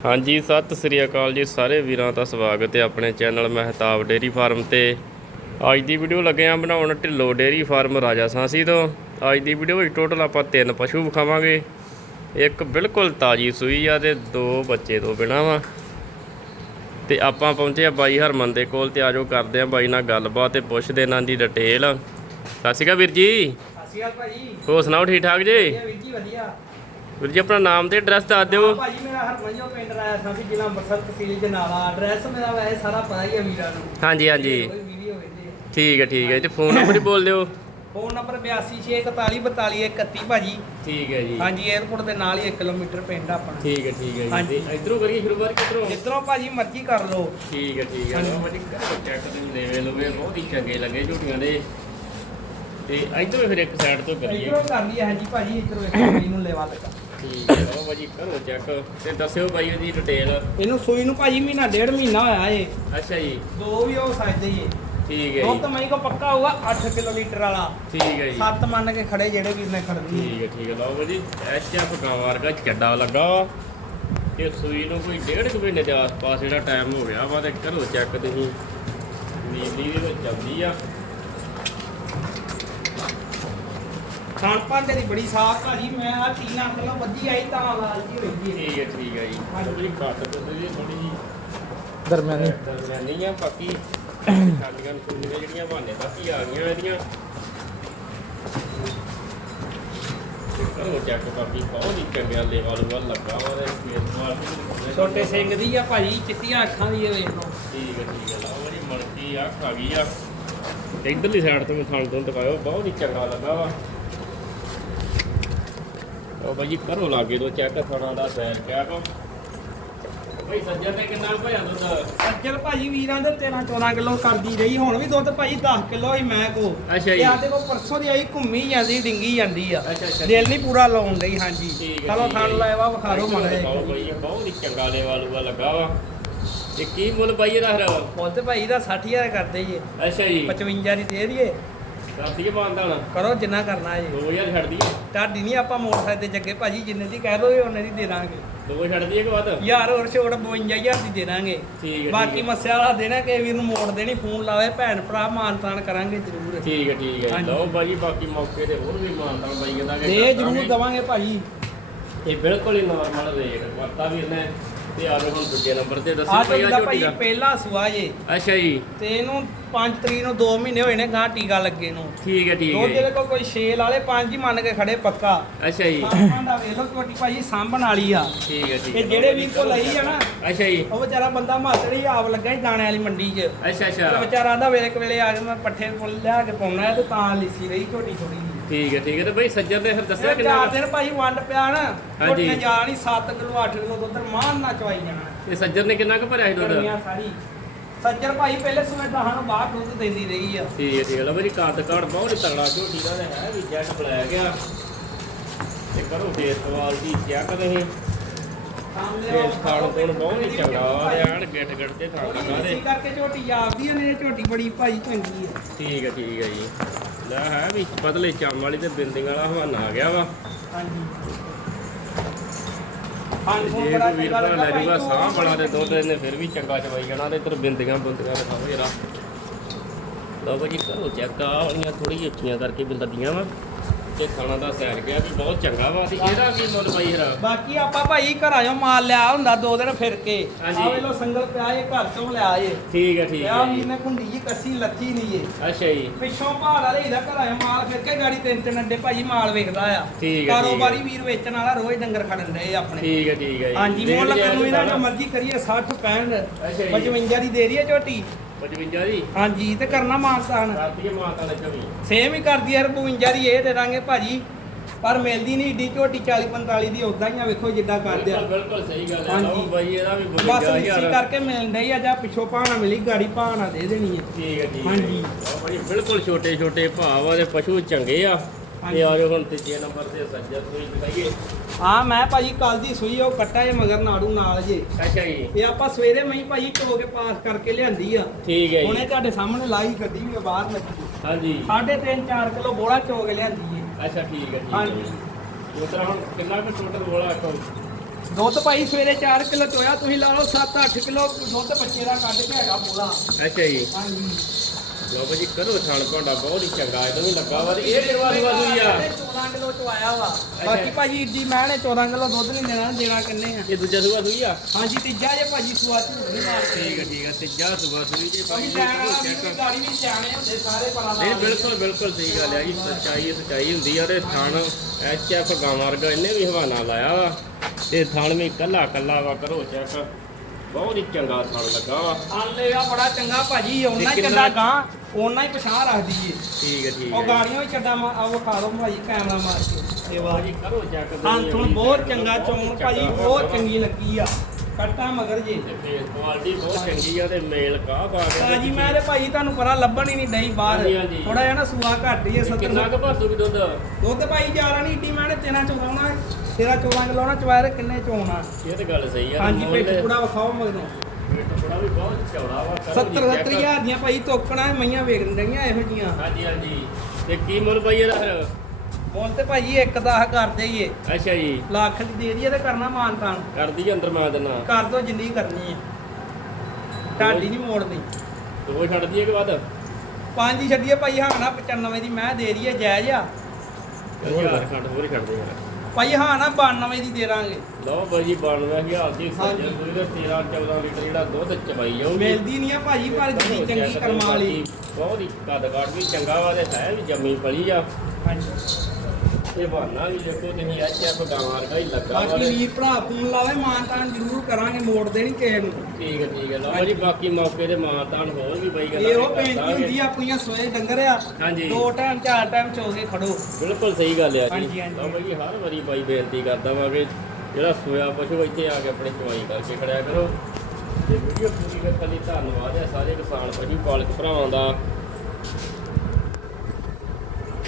ਹਾਂਜੀ ਸਤਿ ਸ੍ਰੀ ਅਕਾਲ ਜੀ ਸਾਰੇ ਵੀਰਾਂ ਦਾ ਸਵਾਗਤ ਹੈ ਆਪਣੇ ਚੈਨਲ ਮਹਿਤਾਬ ਡੇਰੀ ਫਾਰਮ ਤੇ। ਅੱਜ ਦੀ ਵੀਡੀਓ ਲੱਗੇ ਆ ਬਣਾਉਣ ਢਿੱਲੋ ਡੇਰੀ ਫਾਰਮ ਰਾਜਾ ਸਾਂਸੀ ਤੋਂ। ਅੱਜ ਦੀ ਵੀਡੀਓ ਵਿੱਚ ਟੋਟਲ ਆਪਾਂ ਤਿੰਨ ਪਸ਼ੂ ਵਿਖਾਵਾਂਗੇ। ਇੱਕ ਬਿਲਕੁਲ ਤਾਜੀ ਸੂਈ ਆ ਤੇ ਦੋ ਬੱਚੇ ਤੋਂ ਬਿਨਾ ਵਾ। ਤੇ ਆਪਾਂ ਪਹੁੰਚੇ ਆ ਬਾਈ ਹਰਮਨ ਦੇ ਕੋਲ ਤੇ ਆਜੋ ਕਰਦੇ ਆ ਬਾਈ ਨਾਲ ਗੱਲਬਾਤ ਤੇ ਪੁੱਛਦੇ ਇਹਨਾਂ ਦੀ ਡਿਟੇਲ ਸਤਿ ਸ਼੍ਰੀ ਅਕਾਲ ਵੀਰ ਜੀ। ਸਤਿ ਸ਼੍ਰੀ ਅਕਾਲ ਭਾਜੀ। ਹੋਰ ਸੁਣਾਓ ਠੀਕ ਠਾਕ ਜੀ? ਵਧੀਆ ਵੀਰ ਜੀ ਵਧੀਆ। ਵੀਰ ਜੀ ਆਪਣਾ ਨਾਮ ਤੇ ਐਡਰੈਸ ਦੱਸ ਦਿਓ। ਹਾਂ ਭਾਜੀ ਮੇਰਾ ਹਰਮਨਜੋ ਪਿੰਡ ਰਾਇਆ ਸਾਡੀ ਜ਼ਿਲ੍ਹਾ ਅੰਮ੍ਰਿਤਸਰ ਤਹਿਸੀਲ ਜਨਾਲਾ। ਐਡਰੈਸ ਮੇਰਾ ਵੈਸੇ ਸਾਰਾ ਪਤਾ ਹੀ ਹੈ ਵੀਰਾਂ ਨੂੰ। ਹਾਂਜੀ ਹਾਂਜੀ। ਕੋਈ ਵੀਡੀਓ ਵੇਖਦੇ ਠੀਕ ਹੈ ਠੀਕ ਹੈ ਤੇ ਫੋਨ ਨੰਬਰ ਹੀ ਬੋਲ ਦਿਓ। ਫੋਨ ਨੰਬਰ 8264424131 ਭਾਜੀ। ਠੀਕ ਹੈ ਜੀ। ਹਾਂਜੀ 에어ਪੋਰਟ ਦੇ ਨਾਲ ਹੀ 1 ਕਿਲੋਮੀਟਰ ਪਿੰਡ ਆ ਆਪਣਾ। ਠੀਕ ਹੈ ਠੀਕ ਹੈ ਜੀ। ਹਾਂਜੀ। ਤੇ ਇਧਰੋਂ ਕਰੀਏ ਸ਼ੁਰੂ ਕਰ ਕਿਧਰੋਂ? ਜਿੱਧਰੋਂ ਭਾਜੀ ਮਰਜ਼ੀ ਕਰ ਲਓ। ਠੀਕ ਹੈ ਠੀਕ ਹੈ ਹਾਂਜੀ। ਲਓ ਭਾਜੀ ਚੈੱਕ ਤੁਸੀਂ ਦੇਵੇ ਲੋਗੇ ਬਹੁਤ ਹੀ ਚੰਗੇ ਲੱਗੇ ਝੂਟੀਆਂ ਦੇ। ਤੇ ਇਧਰੋਂ ਫਿਰ ਇੱਕ ਸਾਈਡ ਤੋਂ ਕਰੀਏ। ਇਧਰੋਂ ਕਰ ਲਈ ਹਾਂਜੀ ਭਾਜੀ ਇਧਰੋਂ ਇੱਕ ਕੁੜੀ ਨੂੰ ਲੈਵਾ ਲੱਗਾ ਠੀਕ ਹੈ ਲਓ ਭਾਜੀ ਕਰੋ ਚੈੱਕ ਤੇ ਦੱਸਿਓ ਭਾਈ ਉਹਦੀ ਡਿਟੇਲ ਇਹਨੂੰ ਸੂਈ ਨੂੰ ਭਾਜੀ ਮਹੀਨਾ ਡੇਢ ਮਹੀਨਾ ਹੋਇਆ ਏ ਅੱਛਾ ਜੀ। ਦੋ ਵੀ ਹੋ ਸਕਦੇ ਏ ਠੀਕ ਹੈ ਦੁੱਧ ਜੀ। ਮਈ ਕੋ ਪੱਕਾ ਹੋਊਗਾ 8 ਕਿਲੋ ਲੀਟਰ ਵਾਲਾ। ਠੀਕ ਹੈ ਜੀ। ਸੱਤ ਮੰਨ ਕੇ ਖੜੇ ਜਿਹੜੇ ਵੀਰ ਨੇ ਖੜਦੀ ਠੀਕ ਹੈ ਠੀਕ ਹੈ। ਲਓ ਭਾਜੀ ਐਚਐਫ ਗਾਂ ਵਰਗਾ ਚੱਡਾ ਲੱਗਾ। ਤੇ ਸੂਈ ਨੂੰ ਕੋਈ ਡੇਢ ਕੁ ਮਹੀਨੇ ਦੇ ਆਸ-ਪਾਸ ਜਿਹੜਾ ਟਾਈਮ ਹੋ ਗਿਆ ਵਾ ਤੇ ਕਰੋ ਚੈੱਕ ਤੁਸੀਂ। ਨੀਲੀ ਦੇ ਵਿੱਚ ਚੱਲਦੀ ਆ। ਖਾਣ ਭਾਂਡੇ ਦੀ ਬੜੀ ਸਾਫ਼ ਭਾਜੀ ਮੈਂ ਆ ਤੀਨਾ ਕਿਲੋ ਵੱਧੀ ਆਈ ਤਾਂ ਲਾਲਚੀ ਹੋਈ ਜੀ। ਠੀਕ ਹੈ ਠੀਕ ਹੈ ਜੀ। ਹਾਂਜੀ। ਥੋੜੀ ਘੱਟ ਤੇ ਥੋੜੀ ਥੋੜੀ ਦਰਮਿਆਨੀ। ਦਰਮਿਆਨੀ ਆ ਬਾਕੀ ਸਾਡੀਆਂ ਸੁਣੀਆਂ ਜਿਹੜੀਆਂ ਬਹਾਨੇ ਬਾਕੀ ਆ ਗਈਆਂ ਇਹਦੀਆਂ। ਤੇ ਕਰੋ ਚੈੱਕ ਬਾਕੀ ਬਹੁਤ ਹੀ ਚੰਗਿਆ ਲੈਵਲ ਵੱਲ ਲੱਗਾ ਵਾ ਤੇ ਫੇਸ ਮਾਰ ਛੋਟੇ ਸਿੰਘ ਦੀ ਆ ਭਾਜੀ ਚਿੱਟੀਆਂ ਅੱਖਾਂ ਦੀ ਇਹ ਵੇਖ ਲਓ। ਠੀਕ ਹੈ ਠੀਕ ਹੈ। ਲਓ ਬੜੀ ਮਲਕੀ ਆ ਖਾ ਗਈ ਆ। ਇਧਰਲੀ ਸਾਈਡ ਤੋਂ ਥਾਂ ਤੋਂ ਦਿਖਾਇਓ ਬਹੁਤ ਹੀ ਚੰਗਾ ਲੱਗਾ ਵਾ। ਉਹ ਬਾਈ ਜੀ ਕਰੋ ਲਾਗੇ ਤੋਂ ਚੈੱਕ ਥਣਾ ਦਾ ਸੈਰ ਕਿਆ ਕੋ ਬਈ ਸੱਜਣ ਨੇ ਕਿੰਨਾ ਭਿਆ ਦੁੱਧ? ਸੱਜਲ ਭਾਜੀ ਵੀਰਾਂ ਦੇ 13 14 ਕਿਲੋ ਕਰਦੀ ਰਹੀ ਹੁਣ ਵੀ ਦੁੱਧ ਭਾਜੀ 10 ਕਿਲੋ ਹੀ ਮੈਂ ਕੋ ਅੱਛਾ ਜੀ। ਤੇ ਆਦੇ ਕੋ ਪਰਸੋਂ ਦੀ ਆਈ ਘੁੰਮੀ ਜਾਂਦੀ ਡਿੰਗੀ ਜਾਂਦੀ ਆ। ਅੱਛਾ ਅੱਛਾ। ਦਿਲ ਨਹੀਂ ਪੂਰਾ ਲਾਉਣ ਡਈ ਹਾਂਜੀ। ਠੀਕ ਹੈ, ਚਲੋ ਠੀਕ ਹੈ ਵਿਖਾਰੋ ਮਾੜਾ ਦਿਖਾਓ ਜਿਹਾ ਬਾਈ ਬਹੁਤ ਹੀ ਚੰਗਾ ਲੈਵਲ ਲੱਗਾ ਵਾ। ਇਹ ਕੀ ਮੁੱਲ ਬਾਈ ਇਹਦਾ ਹਰਾ ਮੁੱਲ ਤੇ ਭਾਈ ਦਾ 60000 ਕਰਦੇ ਜੀ। ਅੱਛਾ ਜੀ। 55 ਦੀ ਦੇ ਦਈਏ। ਹੁਣ ਕਰੋ ਜਿੰਨਾ ਕਰਨਾ ਹੈ ਜੀ। 2000 ਛੱਡ ਦਈਏ। ਤੁਹਾਡੀ ਨਹੀਂ ਆਪਾਂ ਮੋੜ ਸਕਦੇ ਜੱਗੇ ਭਾਜੀ ਜਿੰਨੇ ਦੀ ਕਹਿ ਦੋ ਉਹਨੇ ਦੀ ਦੇ ਦਾਂਗੇ। ਦੋ ਛੱਡ ਦਈਏ ਕਿ ਵੱਧ ਯਾਰ ਹੋਰ ਛੋੜ 52000 ਦੀ ਦੇ ਦਾਂਗੇ। ਠੀਕ ਹੈ ਬਾਕੀ ਮੱਸਿਆ ਵਾਲਾ ਦੇਣਾ ਕਿ ਵੀਰ ਨੂੰ ਮੋੜ ਦੇਣੀ ਫੋਨ ਲਾਵੇ ਭੈਣ ਭਰਾ ਮਾਨਤਾਨ ਕਰਾਂਗੇ ਜ਼ਰੂਰ। ਠੀਕ ਹੈ ਠੀਕ ਹੈ। ਲਓ ਬਾਈ ਬਾਕੀ ਮੌਕੇ ਤੇ ਹੋਰ ਵੀ ਮਾਨਤਾ ਬਾਈ ਕਿ ਇਹ ਜ਼ਰੂਰ ਦਾਂਗੇ। ਦਵਾਂਗੇ ਭਾਜੀ। ਇਹ ਬਿਲਕੁਲ ਹੀ ਨਾਰਮਲ ਰੇਟ ਵਰਤਾ ਵੀਰ ਨੇ ਤੇ ਆ ਹੁਣ ਦੂਜੇ ਨੰਬਰ ਤੇ ਦੱਸੋ ਭਾਈ ਆ ਭਾਈ ਪਹਿਲਾ ਸੁਆ ਜੇ। ਅੱਛਾ ਜੀ। ਤੇ ਇਹਨੂੰ 5 ਤਰੀਕ ਨੂੰ 2 ਮਹੀਨੇ ਹੋਏ ਨੇ ਗਾਂ ਟੀਕਾ ਲੱਗੇ ਨੂੰ। ਠੀਕ ਹੈ ਠੀਕ ਦੋ ਹੈ ਜਿਹਦੇ ਕੋਲ ਕੋਈ ਛੇਲ ਵਾਲੇ ਪੰਜ ਹੀ ਮੰਨ ਕੇ ਖੜੇ ਪੱਕਾ। ਅੱਛਾ ਜੀ। ਸਾਂਭਾਂ ਦਾ ਵੇਖ ਲਓ ਝੋਟੀ ਭਾਜੀ ਸਾਂਭਣ ਵਾਲੀ ਆ। ਠੀਕ ਹੈ ਠੀਕ ਹੈ। ਇਹ ਜਿਹੜੇ ਵੀਰ ਕੋਲ ਲਈ ਆ ਨਾ ਅੱਛਾ ਜੀ। ਉਹ ਵਿਚਾਰਾ ਬੰਦਾ ਮਾਤੜੀ ਆਪ ਲੱਗਾ ਹੀ ਦਾਣੇ ਵਾਲੀ ਮੰਡੀ 'ਚ। ਅੱਛਾ ਤੇ ਅੱਛਾ ਵਿਚਾਰਾ ਦਾ ਵੇਲੇ ਕੁ ਵੇਲੇ ਆ ਕੇ ਮੈਂ ਪੱਠੇ ਪੁੱਲ ਲਿਆ ਕੇ ਪਾਉਣਾ ਹੈ ਤੇ ਤਾਂ ਲਿੱਸੀ ਰਹੀ ਝੋਟੀ ਥੋੜੀ ਠੀਕ ਹੈ ਠੀਕ ਹੈ। ਤੇ ਭਾਈ ਸੱਜਣ ਨੇ ਫਿਰ ਦੱਸਿਆ ਇਹ ਕਿੰਨਾ ਚਾਰ ਦਿਨ ਭਾਈ ਵੰਡ ਪਿਆ ਨਾ ਹਾਂਜੀ। ਜਾ ਨਹੀਂ 7 ਕਿਲੋ 8 ਕਿਲੋ ਦੁੱਧ ਮਾਨ ਨਾ ਚਵਾਈ ਜਾਣਾ। ਇਹ ਸੱਜਣ ਨੇ ਕਿੰਨਾ ਕੁ ਭਰਿਆ ਸੀ ਦੁੱਧ? ਗਰਮੀਆਂ ਸਾਰੀ। ਸੱਜਰ ਭਾਈ ਪਹਿਲੇ ਸਮੇਂ ਦਹਾਂ ਨੂੰ ਬਾਹਰ ਦੁੱਧ ਦਿੰਦੀ ਰਹੀ ਆ। ਠੀਕ ਹੈ ਠੀਕ ਹੈ। ਲਓ ਮੇਰੀ ਕਾਰਡ ਕਾਰਡ ਬਹੁਤ ਤਗੜਾ ਝੋਟੀ ਦਾ ਤੇ ਹੈ ਵੀ ਜੈਟ ਬਲੈਕ ਆ ਤੇ ਕਰੋ ਫੇਸ ਕੁਆਲਿਟੀ ਚੈੱਕ ਤੁਸੀਂ ਸਾਹਮਣੇ ਫੇਸ ਖਾਣ ਤੋਂ ਬਹੁਤ ਹੀ ਚੰਗਾ ਵਾ ਤੇ ਐਨ ਗਿੱਟ ਗਿੱਟ ਤੇ ਥਾਂ ਲੱਗਾ ਇਸੇ ਦੇ। ਕਰਕੇ ਝੋਟੀ ਆਪਦੀ ਨੇ ਝੋਟੀ ਬੜੀ ਭਾਈ ਚੰਗੀ ਆ। ਠੀਕ ਹੈ ਠੀਕ ਹੈ ਜੀ। ਲੈ ਹੈ ਵੀ ਪਤਲੇ ਚਮ ਵਾਲੀ ਤੇ ਹਵਾਨਾ ਆ ਗਿਆ ਵਾ। ਹਾਂਜੀ। ਜੇ ਕੋਈ ਵੀਰ ਲੈ ਜੂਗਾ ਸਾਹ ਬਣਾ ਦੇ ਦੁੱਧ ਇਹਨੇ ਫਿਰ ਵੀ ਚੰਗਾ ਚਵਾਈ ਜਾਣਾ ਤੇ ਇੱਧਰ ਬਿੰਦੀਆਂ ਬੁੰਦੀਆਂ ਦਿਖਾਓ ਜਰਾ ਲਓ ਭਾਜੀ ਕਰੋ ਚੈੱਕ ਆ ਵਾਲੀਆਂ ਥੋੜੀ ਉੱਚੀਆਂ ਕਰਕੇ ਬਿੰਦੀਆਂ ਵਾ। ਤੇ ਖਾਣਾ ਦਾ ਸੈਰ ਗਿਆ ਵੀ ਬਹੁਤ ਚੰਗਾ ਵਾ ਤੇ ਇਹਦਾ ਕੀ ਮੁੱਲ ਪਾਈ ਹਰਾ ਬਾਕੀ ਆਪਾਂ ਭਾਈ ਘਰਾਂ ਮਾਲ ਲਿਆ ਹੁੰਦਾ ਦੋ ਦਿਨ ਫਿਰ ਕੇ। ਹਾਂਜੀ। ਆ ਵੇਲੋ ਸੰਗਲ ਪਿਆ ਇਹ ਘਰ ਚੋਂ ਲਿਆ ਏ ਠੀਕ ਹੈ ਠੀਕ ਆ ਹੈ ਵੀਰ ਜੀ ਨੇ ਕੁੰਡੀ ਜੀ ਕੱਸੀ ਲੱਥੀ ਨਹੀਂ ਏ ਅੱਛਾ ਜੀ। ਪਿੱਛੋਂ ਪਹਾੜ ਵਾਲੇ ਇਹਦਾ ਘਰਾਂ ਮਾਲ ਫਿਰ ਕੇ ਗਾੜੀ ਤਿੰਨ ਤਿੰਨ ਅੱਡੇ ਭਾਈ ਮਾਲ ਵੇਖਦਾ ਆ। ਠੀਕ ਹੈ। ਕਾਰੋਬਾਰੀ ਵੀਰ ਵੇਚਣ ਵਾਲਾ ਰੋਜ਼ ਡੰਗਰ ਖੜਨ ਡਏ ਆਪਣੇ। ਠੀਕ ਹੈ ਠੀਕ ਹੈ ਜੀ। ਹਾਂਜੀ ਮੁੱਲ ਜਾਇਜ਼ ਤੈਨੂੰ ਇਹਨਾਂ? ਜੋ ਮਰਜ਼ੀ ਕਰੀਏ 60 65 ਅੱਛਾ ਜੀ। 55 ਦੀ ਦੇ ਰਹੀ ਹੈ ਝੋਟੀ। 55 ਜੀ। ਹਾਂਜੀ ਤੇ ਕਰਨਾ ਮਾਨਸਾਨ ਰਾਤੀਏ ਮਾਤਾ ਨੇ ਚਵੀ ਸੇਮ ਹੀ ਕਰਦੀ ਹੈ 52 ਦੀ ਇਹ ਦੇ ਦਾਂਗੇ ਭਾਜੀ। ਪਰ ਮਿਲਦੀ ਨਹੀਂ ਏਡੀ ਝੋਟੀ 40 45 ਦੀ ਉਦਾਂ ਹੀ ਆ ਵੇਖੋ ਜਿੱਦਾਂ ਕਰਦੇ ਆ। ਬਿਲਕੁਲ ਸਹੀ ਗੱਲ ਹੈ ਹਾਂਜੀ। ਲਓ ਬਾਈ ਇਹਦਾ ਵੀ ਬਸ 52000 ਇਸੇ ਕਰਕੇ ਮਿਲਣ ਡਈ ਆ ਜਾਂ ਪਿੱਛੋਂ ਭਾਣਾ ਮਿਲੀ ਗਾੜੀ ਭਾਣਾ ਦੇ ਦੇਣੀ ਹੈ ਠੀਕ ਹੈ ਠੀਕ ਹੈ ਹਾਂਜੀ। ਬਿਲਕੁਲ ਛੋਟੇ ਛੋਟੇ ਭਾਵ ਆ ਤੇ ਪਸ਼ੂ ਚੰਗੇ ਆ। ਤੇ ਆ ਜਾਓ ਹੁਣ ਤੀਜੇ ਨੰਬਰ ਤੇ ਸੱਜਾ ਤੁਸੀਂ ਦਿਖਾਈਏ। ਹਾਂ ਮੈਂ ਭਾਜੀ ਕੱਲ ਦੀ ਸੂਈ ਉਹ ਕੱਟਾ ਜੇ ਮਗਰ ਨਾੜੂ ਨਾਲ ਜੇ। ਅੱਛਾ ਜੀ। ਇਹ ਆਪਾਂ ਸਵੇਰੇ ਮੈਂ ਭਾਜੀ ਧੋ ਕੇ ਪਾਸ ਕਰਕੇ ਲਿਆਂਦੀ ਆ। ਠੀਕ ਹੈ ਹੁਣੇ ਜੀ ਤੁਹਾਡੇ ਸਾਹਮਣੇ ਲਾਈ ਗੱਡੀ ਵੀ ਬਾਹਰ ਲੱਗੀ। ਹਾਂਜੀ। ਸਾਢੇ ਤਿੰਨ 4 ਕਿਲੋ ਬੋੜਾ ਚੋ ਕੇ ਲਿਆਂਦੀ ਏ। ਅੱਛਾ ਠੀਕ ਹੈ ਹਾਂਜੀ। ਉਤਰਾ ਹੁਣ ਕਿੰਨਾ ਕੁ ਟੋਟਲ ਬੋਲਾ ਕੋ ਦੁੱਧ ਭਾਈ ਸਵੇਰੇ 4 ਕਿਲੋ ਚੋਇਆ ਤੁਸੀਂ ਲਾ ਲਓ 7-8 ਕਿਲੋ ਦੁੱਧ ਬੱਚੇ ਦਾ ਕੱਢ ਕੇ ਹੈਗਾ ਪੂਰਾ ਅੱਛਾ ਜੀ। ਹਾਂਜੀ। ਲੋ ਭਾਜੀ ਕਰੋ ਥਣ ਭਾਂਡਾ ਬਹੁਤ ਹੀ ਚੰਗਾ ਇਹਨੂੰ ਵੀ ਲੱਗਾ ਵਾ ਤੇ ਇਹ ਕਿਰਵਾ ਸੁਆ ਸੂਈ ਆ। 14 ਕਿਲੋ ਚੋਇਆ ਵਾ ਬਾਕੀ ਭਾਜੀ ਈਡੀ ਮੈਂ ਨੇ 14 ਕਿਲੋ ਦੁੱਧ ਨਹੀਂ ਦੇਣਾ ਦੇਣਾ ਕਿੰਨੇ ਆ? ਇਹ ਦੂਜਾ ਸੁਆ ਸੂਈ ਆ? ਹਾਂਜੀ ਤੀਜਾ ਜੇ ਭਾਜੀ ਸੁਆ ਝੂਠ ਨਹੀਂ ਮਾਰਦੇ ਠੀਕ ਹੈ ਠੀਕ ਹੈ ਤੀਜਾ ਸੁਆ ਸੂਈ ਜੇ ਭਾਜੀ ਗਾੜੀ ਵੀ ਸਿਆਣੇ ਹੁੰਦੇ ਸਾਰੇ ਪਰਾਂ ਨਹੀਂ ਬਿਲਕੁਲ ਬਿਲਕੁਲ ਸਹੀ ਗੱਲ ਹੈ ਜੀ ਸੱਚਾਈ ਸੱਚਾਈ ਹੁੰਦੀ ਆ ਤੇ ਥਣ ਐਚ ਐਫ ਗਾਂ ਵਰਗਾ ਇਹਨੇ ਵੀ ਹਵਾਨਾ ਲਾਇਆ ਵਾ। ਤੇ ਥਣ ਵੀ ਕੱਲਾ ਕੱਲਾ ਵਾ ਕਰੋ ਚੈੱਕ ਬਹੁਤ ਹੀ ਚੰਗਾ ਥਣ ਲੱਗਾ। ਵਾ ਆਲੇ ਆ ਬੜਾ ਚੰਗਾ ਭਾਜੀ ਉਹਨਾਂ ਹੀ ਚੱਡਾ ਗਾਂ ਉਹਨਾਂ ਹੀ ਪਛਾਣ ਰੱਖਦੀ ਏ ਠੀਕ ਹੈ ਠੀਕ ਉਹ ਹੈ। ਗਾੜੀਆਂ ਵੀ ਚੱਡਾ ਮਾ ਆ ਵਿਖਾ ਲਓ ਭਾਜੀ ਕੈਮਰਾ ਮਾਰ ਕੇ। ਇਹ ਵਾਹ ਭਾਜੀ ਕਰੋ ਚੈੱਕ ਹਾਂ ਤੁਹਾਨੂੰ ਬਹੁਤ ਚੰਗਾ ਚੋਣ ਭਾਜੀ ਬਹੁਤ ਚੰਗੀ ਲੱਗੀ ਆ। ਕੱਟਾ ਮਗਰ ਜੀ। ਕੁਆਲਿਟੀ ਬਹੁਤ ਚੰਗੀ ਆ ਤੇ ਮੇਲ ਕਾ ਪਾ ਕੇ ਭਾਜੀ ਮੈਂ ਤੇ ਭਾਜੀ ਤੁਹਾਨੂੰ ਪਰਾਂ ਲੱਭਣ ਹੀ ਨਹੀਂ ਡਈ ਬਾਹਰ। ਹਾਂਜੀ, ਹਾਂਜੀ। ਥੋੜਾ ਜਿਹਾ ਨਾ ਸੂਆ ਘੱਟ ਹੀ ਹੈ ਕਿੰਨਾ 70 ਕੁ ਭਰਦੂ ਵੀ ਦੁੱਧ? ਦੁੱਧ ਭਾਈ ਜ਼ਿਆਦਾ ਨਹੀਂ ਈਡੀ ਮੈਂ ਤੇਰਾ ਚੋਣਾ ਤੇਰਾ 14 ਕਿਲੋ ਨਾ ਚਵਾਇਰ ਕਿੰਨੇ ਚੋਣਾ ਇਹ ਤਾਂ ਗੱਲ ਸਹੀ ਆ ਹਾਂਜੀ ਪਿੱਠ ਪੂੜਾ ਵਿਖਾਓ ਮਗਰੋਂ। ਪਿੱਠ ਪੂੜਾ ਵੀ ਬਹੁਤ ਚੌੜਾ ਵਾ ਕਰੋ 70 ਜੀ 70 check। ਹਜ਼ਾਰ ਦੀਆਂ ਭਾਈ ਤੋਕਣਾ ਮਈਆਂ ਵੇਖ ਰਹੀਆਂ ਇਹੋ ਜੀਆਂ। ਹਾਂਜੀ ਹਾਂਜੀ। ਤੇ ਕੀ ਮੁੱਲ ਪਈ ਇਹਦਾ ਫਿਰ? ਹੁਣ ਤੇ ਭਾਜੀ ਇੱਕ ਦਸ ਕਰਦੇ ਹੀ ਏ ਅੱਛਾ ਜੀ। ਲੱਖ ਦੀ ਦੇ ਦਈਏ ਤੇ ਕਰਨਾ ਮਾਨ ਤਾਨ। ਕਰਦੀ ਜੀ ਅੰਦਰ ਮੈਂ ਦੇਣਾ ਕਰ ਦੋ ਜਿੰਨੀ ਕਰਨੀ ਹੈ ਢਾਡੀ ਨਹੀਂ ਮੋੜਨੀ ਦੋ ਛੱਡ ਦਈਏ ਕਿ ਵੱਧ? ਪੰਜ ਹੀ ਛੱਡੀਏ ਭਾਈ ਹਾਂ ਨਾ 95 ਦੀ ਮੈਂ ਦੇ ਦਈਏ ਜਾਇਜ਼ ਆ। ਹਜ਼ਾਰ ਖੰਡ ਹੋਰ ਹੀ ਛੱਡ ਦੇ ਯਾਰ ਭਾਈ ਹਾਂ ਨਾ 92 ਦੀ ਦੇ ਦਾਂਗੇ। ਲਓ ਬਾਈ ਜੀ 92000 ਦੀ ਹਾਂਜੀ। ਕੋਈ ਦਾ 13 14 ਲੀਟਰ ਜਿਹੜਾ ਦੁੱਧ ਚਵਾਈ ਜਾਊਗੀ। ਮਿਲਦੀ ਨਹੀਂ ਆ ਭਾਜੀ ਪਰ ਜਿਹੜੀ ਚੰਗੀ ਕਰਮਾਂ ਵਾਲੀ। ਬਹੁਤ ਹੀ ਕੱਦ ਕਾਠ ਵੀ ਚੰਗਾ ਵਾ ਤੇ ਹੈ ਵੀ ਜੰਮੀ ਪਲੀ ਆ। ਹਾਂਜੀ। ਤੇ ਬਹਾਨਾ ਵੀ ਦੇਖੋ ਤੁਸੀਂ ਐਚ ਐਫ ਗਾਵਾਂ ਵਰਗਾ ਹੀ ਲੱਗਾ ਵਾ ਬਾਕੀ ਤੇ ਵੀਰ ਭਰਾ ਫੋਨ ਲਾਵੇ ਮਾਨ ਤਾਨ ਜ਼ਰੂਰ ਕਰਾਂਗੇ ਮੋੜ ਦੇਣੀ ਕਿਸੇ ਨੂੰ। ਠੀਕ ਹੈ ਠੀਕ ਹੈ ਲਓ ਜੀ ਬਾਕੀ ਮੌਕੇ ਤੇ ਮਾਨਤਾਨ ਹੋਰ ਵੀ ਬਾਈ ਇਹ ਉਹ ਬੇਨਤੀ ਹੁੰਦੀ ਆ ਆਪਣੀਆਂ ਸੋਏ ਡੰਗਰ ਆ। ਹਾਂਜੀ। ਦੋ ਟਾਈਮ ਚਾਰ ਟਾਈਮ ਚੋ ਕੇ ਖੜੋ। ਬਿਲਕੁਲ ਸਹੀ ਗੱਲ ਆ ਹਾਂਜੀ, ਜੀ। ਹਾਂਜੀ। ਲਓ ਬਾਈ ਹਰ ਵਾਰੀ ਬਾਈ ਬੇਨਤੀ ਕਰਦਾ ਵਾ ਕਿ ਜਿਹੜਾ ਸੋਇਆ ਪਸ਼ੂ ਇੱਥੇ ਆ ਕੇ ਆਪਣੀ ਚਵਾਈ ਕਰਕੇ ਖੜਿਆ ਕਰੋ। ਤੇ ਵੀਡੀਓ ਪੂਰੀ ਵੇਖਣ ਲਈ ਧੰਨਵਾਦ ਹੈ ਸਾਰੇ ਕਿਸਾਨ ਪਸ਼ੂ ਪਾਲਕ ਭਰਾਵਾਂ ਦਾ।